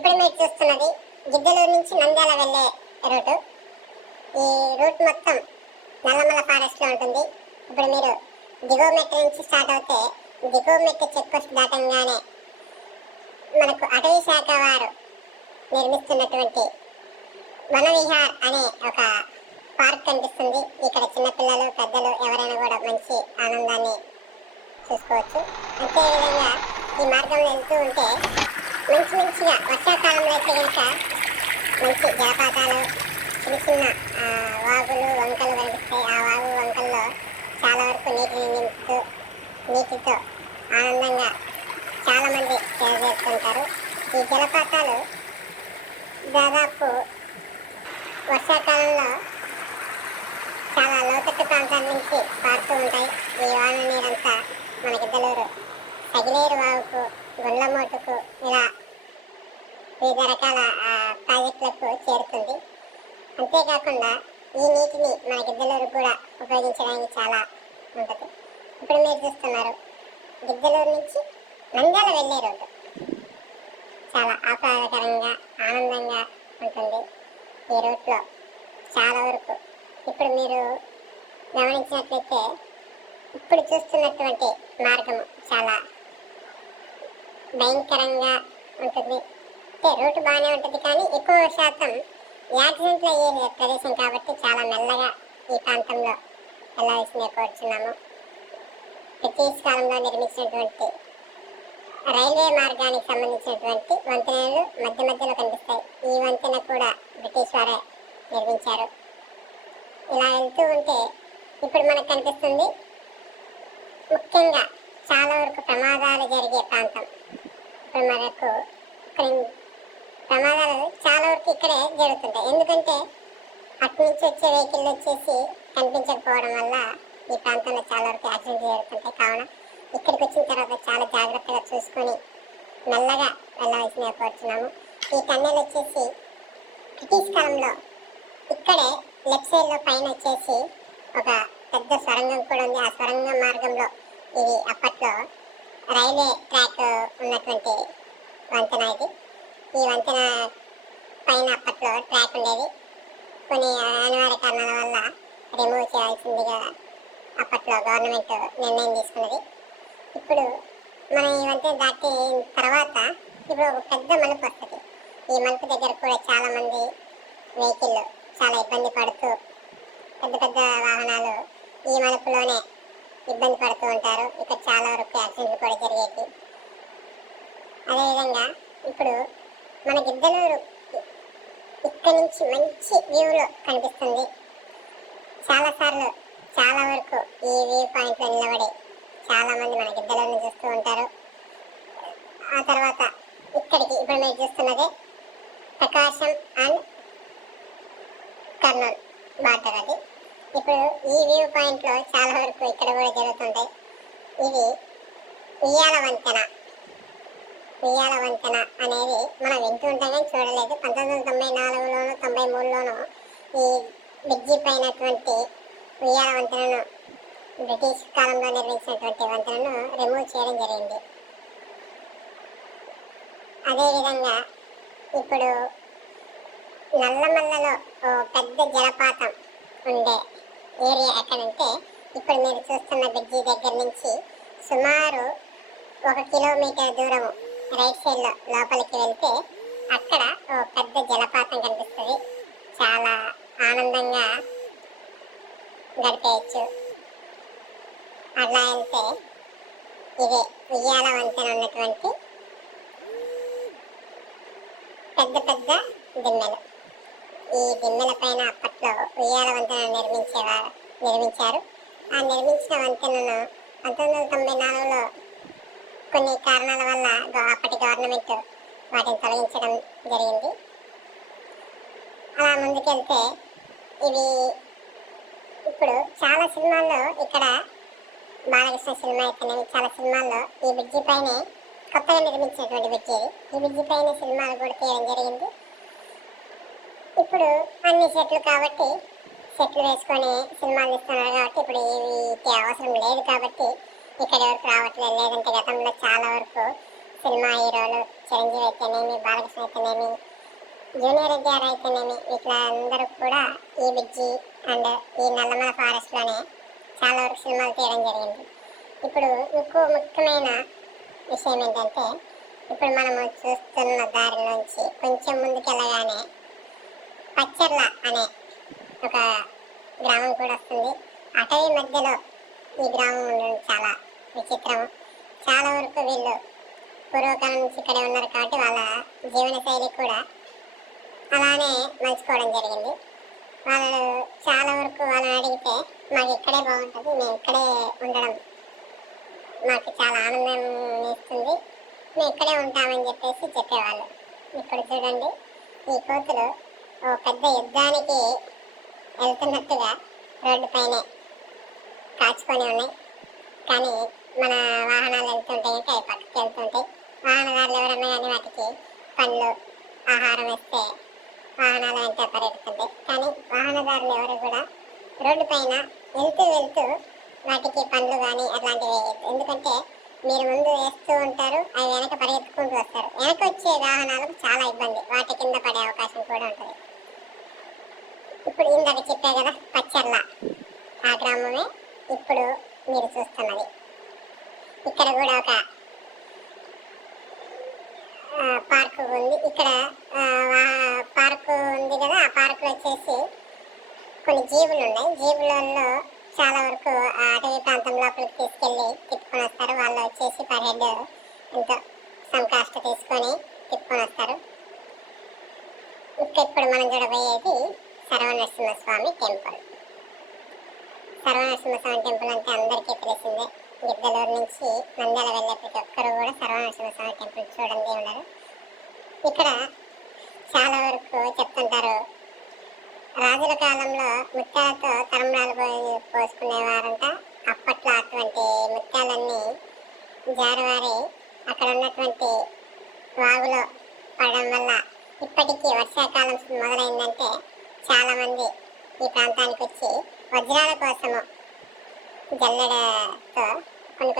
ఇప్పుడు మీరు చూస్తున్నది గిద్దలూరు నుంచి నంద్యాల వెళ్ళే రూటు. ఈ రూట్ మొత్తం నల్లమల్ల ఫారెస్ట్ లో ఉంటుంది. ఇప్పుడు మీరు దిగోమెట్ట నుంచి స్టార్ట్ అవుతే దిగోమెట్ట చెక్ పోస్ట్ దాటంగానే మనకు అటవీ శాఖ వారు నిర్మిస్తున్నటువంటి వనవిహార్ అనే ఒక పార్క్ కనిపిస్తుంది. ఇక్కడ చిన్నపిల్లలు పెద్దలు ఎవరైనా కూడా మంచి ఆనందాన్ని చూసుకోవచ్చు. అంతేవిధంగా ఈ మార్గంలో వెళ్తూ ఉంటే మంచిగా వర్షాకాలంలో అయితే కనుక మంచి జలపాతాలు, చిన్న చిన్న వాగులు వంకలు కనిపిస్తాయి. ఆ వాగు వంకల్లో చాలా వరకు నీటిని నింపుతూ నీటితో ఆనందంగా చాలామంది చేరుతుంటారు. ఈ జలపాతాలు దాదాపు వర్షాకాలంలో చాలా లోతట్టు ప్రాంతాల నుంచి పారుతూ ఉంటాయి. ఈ వాన నీరంతా మన గిద్దలూరు సగిలేరు వాగుకు, గుండ్లమోటుకు ఇలా వివిధ రకాల ప్రాజెక్టులకు చేరుతుంది. అంతేకాకుండా ఈ నీటిని మన గిద్దలూరు కూడా ఉపయోగించడానికి చాలా ఉంటుంది. ఇప్పుడు మీరు చూస్తున్నారు గిద్దలూరు నుంచి నంద్యాల వెళ్ళే రోడ్డు. చాలా ఆహ్లాదకరంగా ఆనందంగా ఉంటుంది ఈ రూట్లో చాలా వరకు. ఇప్పుడు మీరు గమనించినట్లయితే ఇప్పుడు చూస్తున్నటువంటి మార్గము చాలా భయంకరంగా ఉంటుంది. రూటు బాగానే ఉంటుంది కానీ ఎక్కువ శాతం యాక్సిడెంట్లు అయ్యే ప్రదేశం కాబట్టి చాలా మెల్లగా ఈ ప్రాంతంలో వెళ్ళవలసిందే కోరుచున్నాము. బ్రిటిష్ కాలంలో నిర్మించినటువంటి రైల్వే మార్గానికి సంబంధించినటువంటి వంతెనలు మధ్య మధ్యలో కనిపిస్తాయి. ఈ వంతెన కూడా బ్రిటిష్ వారే నిర్మించారు. ఇలా వెళ్తూ ఉంటే ఇప్పుడు మనకు కనిపిస్తుంది ముఖ్యంగా చాలా వరకు ప్రమాదాలు జరిగే ప్రాంతం. ఇప్పుడు మనకు ప్రమాదాలు చాలా వరకు ఇక్కడే జరుగుతుంటాయి. ఎందుకంటే అటు నుంచి వచ్చే వెహికల్ వచ్చేసి కనిపించకపోవడం వల్ల ఈ ప్రాంతంలో చాలా వరకు యాక్సిడెంట్ జరుగుతుంటాయి. కావున ఇక్కడికి వచ్చిన తర్వాత చాలా జాగ్రత్తగా చూసుకొని మెల్లగా వెళ్ళవలసిందిగా కోరుతున్నాము. ఈ టన్నెల్ వచ్చేసి బ్రిటిష్ కాలంలో ఇక్కడే లెఫ్ట్ సైడ్లో పైన వచ్చేసి ఒక పెద్ద సొరంగం కూడా ఉంది. ఆ సొరంగం మార్గంలో ఇది అప్పట్లో రైల్వే ట్రాక్ ఉన్నటువంటి వంతెన ఇది. ఈ వంతెన పైన అప్పట్లో ట్రాక్ ఉండేది. కొన్ని అనివార్య కారణాల వల్ల రిమూవ్ చేయాల్సిందిగా అప్పట్లో గవర్నమెంట్ నిర్ణయం తీసుకున్నది. ఇప్పుడు మనం ఈ వంతెన దాటిన తర్వాత ఇప్పుడు ఒక పెద్ద మలుపు వస్తుంది. ఈ మలుపు దగ్గర కూడా చాలామంది వెహికల్ చాలా ఇబ్బంది పడుతూ పెద్ద పెద్ద వాహనాలు ఈ మలుపులోనే ఇబ్బంది పడుతూ ఉంటారు. ఇక్కడ చాలా వరకు యాక్సిడెంట్లు కూడా జరిగేవి. అదేవిధంగా ఇప్పుడు మన గిద్దలూరు ఇక్కడ నుంచి మంచి వ్యూలో కనిపిస్తుంది. చాలాసార్లు చాలా వరకు ఈ వ్యూ పాయింట్లో నిలబడి చాలామంది మన గిద్దలూరుని చూస్తూ ఉంటారు. ఆ తర్వాత ఇక్కడికి ఇప్పుడు మీరు చూస్తున్నదే ప్రకాశం అండ్ కర్నూలు బార్డర్ అది. ఇప్పుడు ఈ వ్యూ పాయింట్లో చాలా వరకు ఇక్కడ కూడా జరుగుతుంటాయి. ఇది ఉయ్యాల వంతెన. ఉయ్యాల వంతెన అనేది మనం వింటూ ఉంటాం కానీ చూడలేదు. 1994లోనూ 93లోనూ ఈ బ్రిడ్జి పైనటువంటి ఉయ్యాల వంతెనను బ్రిటిష్ కాలంలో నిర్మించినటువంటి వంతెనను రిమూవ్ చేయడం జరిగింది. అదేవిధంగా ఇప్పుడు నల్లమల్లలో పెద్ద జలపాతం ఉండే ఏరియా ఎక్కడంటే ఇప్పుడు మీరు చూస్తున్న బ్రిడ్జి దగ్గర నుంచి సుమారు 1 కిలోమీటర్ దూరము రైట్ సైడ్లో లోపలికి వెళ్తే అక్కడ పెద్ద జలపాతం కనిపిస్తుంది. చాలా ఆనందంగా గడిపేయచ్చు. అలా వెళ్తే ఇదే ఉయ్యాల వంతెన ఉన్నటువంటి పెద్ద పెద్ద దిమ్మెలు. ఈ దిమ్మెల పైన అప్పట్లో ఉయ్యాల వంతెన నిర్మించారు. ఆ నిర్మించిన వంతెనను 1994లో కొన్ని కారణాల వల్ల అప్పటి గవర్నమెంట్ వాటిని తొలగించడం జరిగింది. అలా ముందుకెళ్తే ఇవి ఇప్పుడు చాలా సినిమాల్లో ఇక్కడ బాలకృష్ణ సినిమా అయితేనేమి చాలా సినిమాల్లో ఈ బ్రిడ్జి పైనే కొత్తగా నిర్మించినటువంటి బ్రిడ్జి. ఈ బ్రిడ్జి పైన సినిమాలు కూడా తీయడం జరిగింది. ఇప్పుడు అన్ని సెట్లు కాబట్టి సెట్లు వేసుకొని సినిమాలు ఇస్తున్నారు కాబట్టి ఇప్పుడు వీటి అవసరం లేదు కాబట్టి ఇక్కడ వరకు రావట్లేదు. లేదంటే గతంలో చాలా వరకు సినిమా హీరోలు చిరంజీవి అయితేనేమి, బాలకృష్ణ అయితేనేమి, జూనియర్ ఎన్టీఆర్ అయితేనేమి, ఇట్లా అందరూ కూడా ఈ బ్రిడ్జి అండ్ ఈ నల్లమల ఫారెస్ట్లోనే చాలా వరకు సినిమాలు తీయడం జరిగింది. ఇప్పుడు ఇంకో ముఖ్యమైన విషయం ఏంటంటే, ఇప్పుడు మనము చూస్తున్న దారిలోంచి కొంచెం ముందుకెళ్ళగానే పచ్చర్ల అనే ఒక గ్రామం కూడా వస్తుంది. అటవీ మధ్యలో ఈ గ్రామం ఉండడం చాలా విచిత్రం. చాలా వరకు వీళ్ళు పూర్వకాలం నుంచి ఇక్కడే ఉన్నారు కాబట్టి వాళ్ళ జీవన శైలి కూడా అలానే మలుచుకోవడం జరిగింది. వాళ్ళు చాలా వరకు వాళ్ళని అడిగితే మాకు ఇక్కడే బాగుంటుంది, మేము ఇక్కడే ఉండడం మాకు చాలా ఆనందం ఇస్తుంది, మేము ఇక్కడే ఉంటామని చెప్పేవాళ్ళు. ఇప్పుడు చూడండి, ఈ కోతులు ఓ పెద్ద యుద్ధానికి వెళ్తున్నట్టుగా రోడ్డు పైనే కాచుకొని ఉన్నాయి. కానీ మన వాహనాలు వెళ్తుంటాయి అంటే అవి పక్కకి వెళ్తుంటాయి. వాహనదారులు ఎవరన్నా కానీ వాటికి పండ్లు ఆహారం వేస్తే వాహనాలు వెంట పరిగెడుతుంటాయి. కానీ వాహనదారులు ఎవరు కూడా రోడ్డు పైన వెళ్తూ వాటికి పండ్లు కానీ అట్లాంటివి వేయద్దు. ఎందుకంటే మీరు ముందు వేస్తూ ఉంటారు, అవి వెనక పరిగెత్తుకుంటూ వస్తారు. వెనక వచ్చే వాహనాలకు చాలా ఇబ్బంది, వాటి కింద పడే అవకాశం కూడా ఉంటుంది. ఇప్పుడు ఇందాక చెప్పే కదా పచ్చర్ల, ఆ గ్రామమే ఇప్పుడు మీరు చూస్తున్నది. ఇక్కడ కూడా ఒక పార్కు ఉంది. ఇక్కడ పార్కు ఉంది కదా, ఆ పార్కులో వచ్చేసి కొన్ని జీవులు ఉన్నాయి. జీవులలో చాలా వరకు ఆ అటవీ ప్రాంతం లోపలికి తీసుకెళ్ళి తిప్పుకొని వస్తారు. వాళ్ళు వచ్చేసి పర్ హెడ్ ఎంతో సమ్ కాస్ట్ తీసుకొని తిప్పుకొని వస్తారు. ఇప్పుడు మనం చూడబోయేది సర్వనరసింహస్వామి టెంపుల్. సర్వనరసింహస్వామి టెంపుల్ అంటే అందరికీ తెలిసిందే. గిద్దలూరు నుంచి నంద్యాల వెళ్ళే ప్రతి ఒక్కరు కూడా సర్వనరసింహస్వామి టెంపుల్ చూడండి ఉండరు. ఇక్కడ చాలా వరకు చెప్తుంటారు, రాజుల కాలంలో ముత్యాలతో తలంబ్రాలు పోసుకునేవారంట. అప్పట్లో అటువంటి ముత్యాలన్నీ జారవారి అక్కడ ఉన్నటువంటి వాగులో పడడం వల్ల ఇప్పటికీ వర్షాకాలం మొదలైందంటే చాలామంది ఈ ప్రాంతానికి వచ్చి వజ్రాల కోసము జల్లెడతో కొన్ని